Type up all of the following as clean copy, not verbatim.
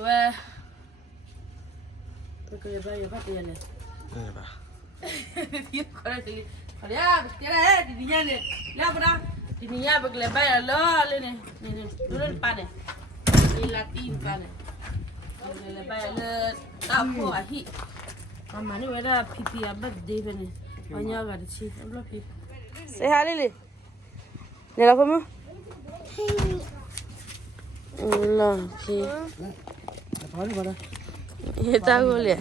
Well, look at your body in it. You correctly. Yeah, get ahead. Labra. Did you have a glabella law in it? Little paddy. Latin paddy. Glabella. That poor heat. I'm money whether PP a bad David. On your got the chief. I'm lucky. Say hi, Lily. Nella come? No, okay. Kita boleh.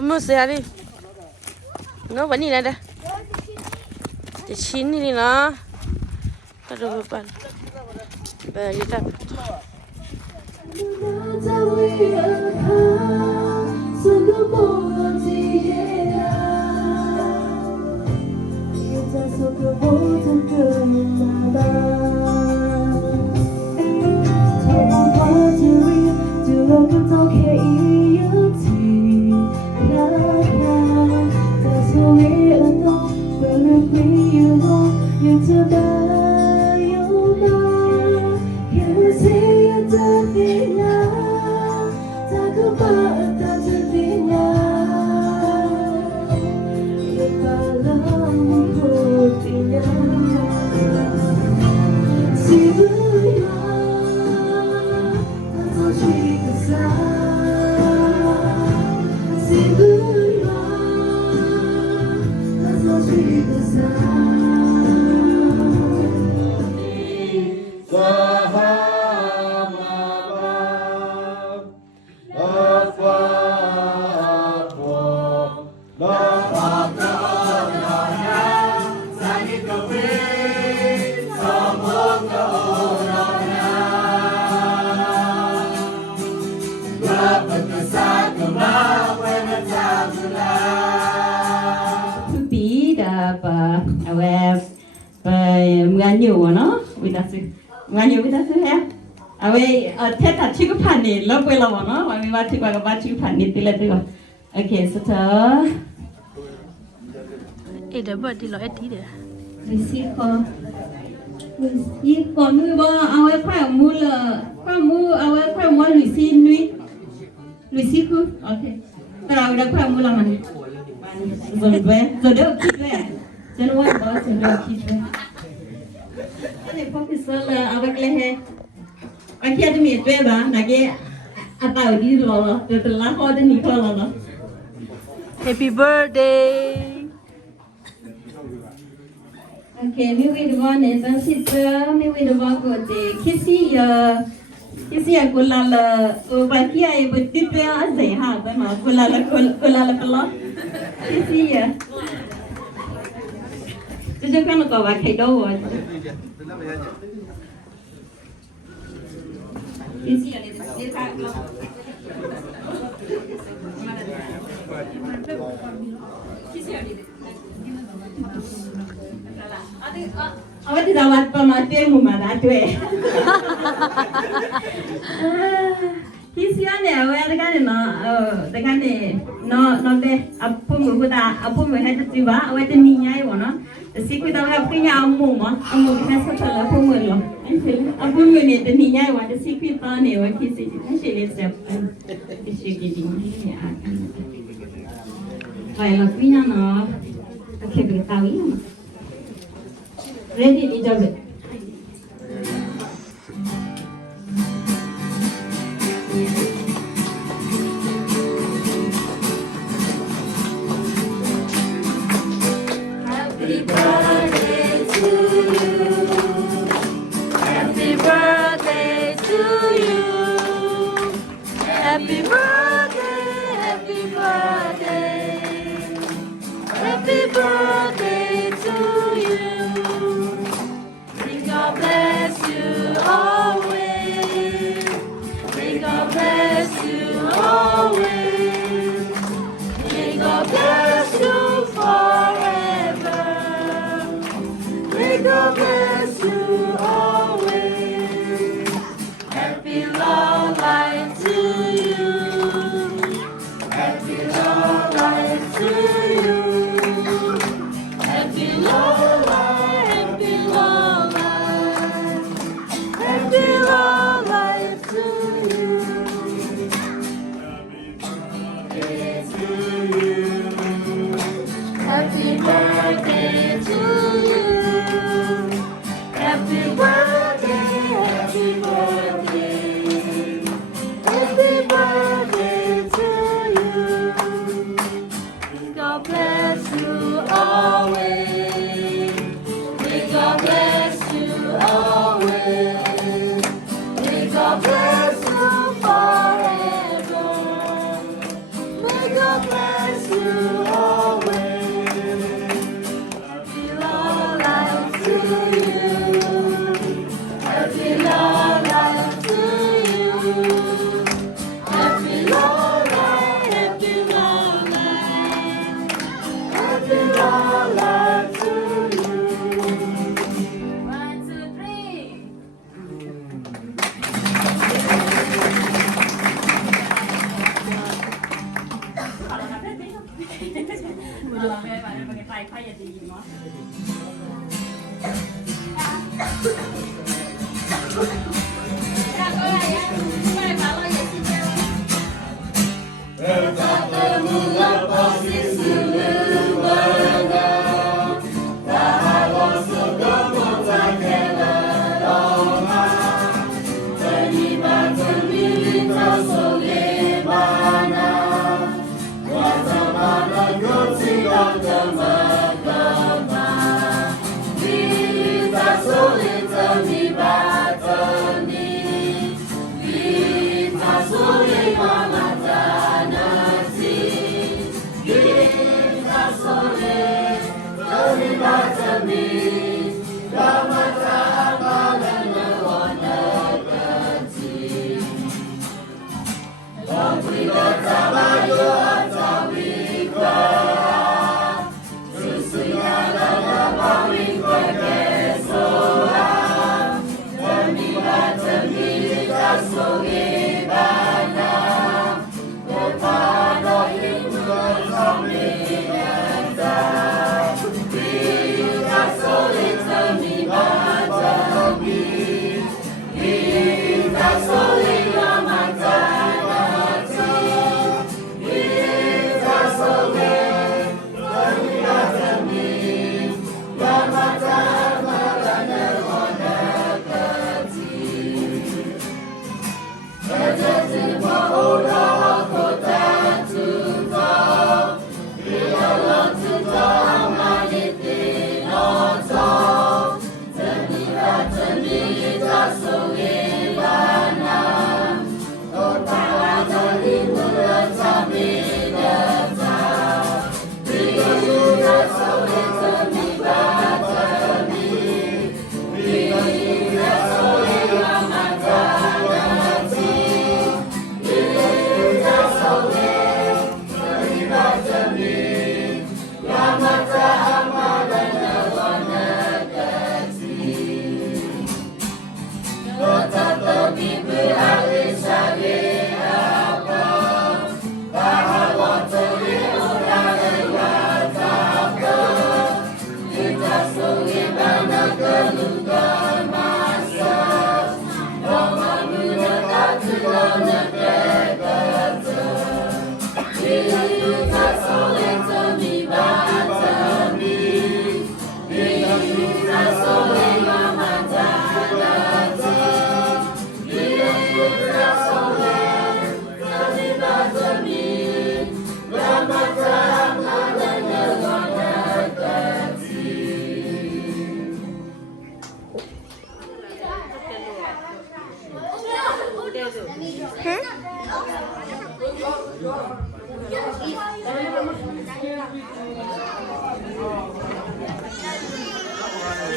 Mesti hari. No, bani ada. Di sini ni na. Kalau bukan. Bagi tak. Teta chiku pani, lo pui lo no, wami wati kwa chiku pani tila tila. Okay, so ta. Dah buat di lo dia. Mesti ko mu ba awal kwa mu la, kwa mu awal kwa mu luisi nui, luisi ku. Okay. Terau dah kwa mu la mana? Zodo kitwe, zodo ba zodo kitwe. Ini fokus la awal lehe. Aquí ada mi beba, nage atau di lola, telah kau ada nikah lola. Happy birthday. Okay, mi wid one is a sister, mi wid one good day. Kisi ya kulala, baki ay betul ya azai ha, bama kulala kalau. Kisi ya. Jadi kan kau pakai doa. Isi ada di dekat lo. Isi ada di. Awak tidak dapat pemati mumada tu. Isi ada awak dengan ni no be apa muda apa muda tu ba awak tu niai wana. Si kita awak punya amu kita setelah apa muda. Abu ni tu ni nyai wajah si kita ni wajah kisi ni siapa kisi gini ni akan. Kalau punya no, okay beritahu ya. Ready dijawab. Happy birthday to you. Happy birthday to you. Happy birthday, happy birthday. Happy birthday to you. May God bless you always. May God bless you always. May God bless you forever. May God bless you always. Happy long life to you. Happy long life to you.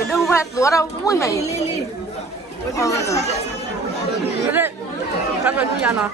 đừng phải búa đâu mũi mày 그래 잠깐 주잖아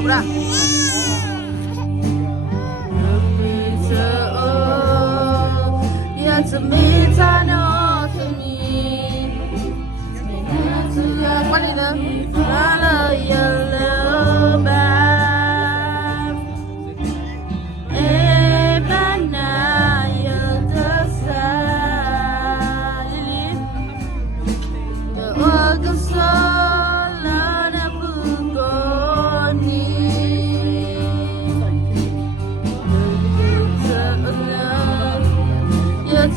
đâu ra quan gì nữa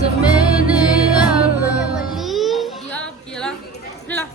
to many others. Kia là. Đây là.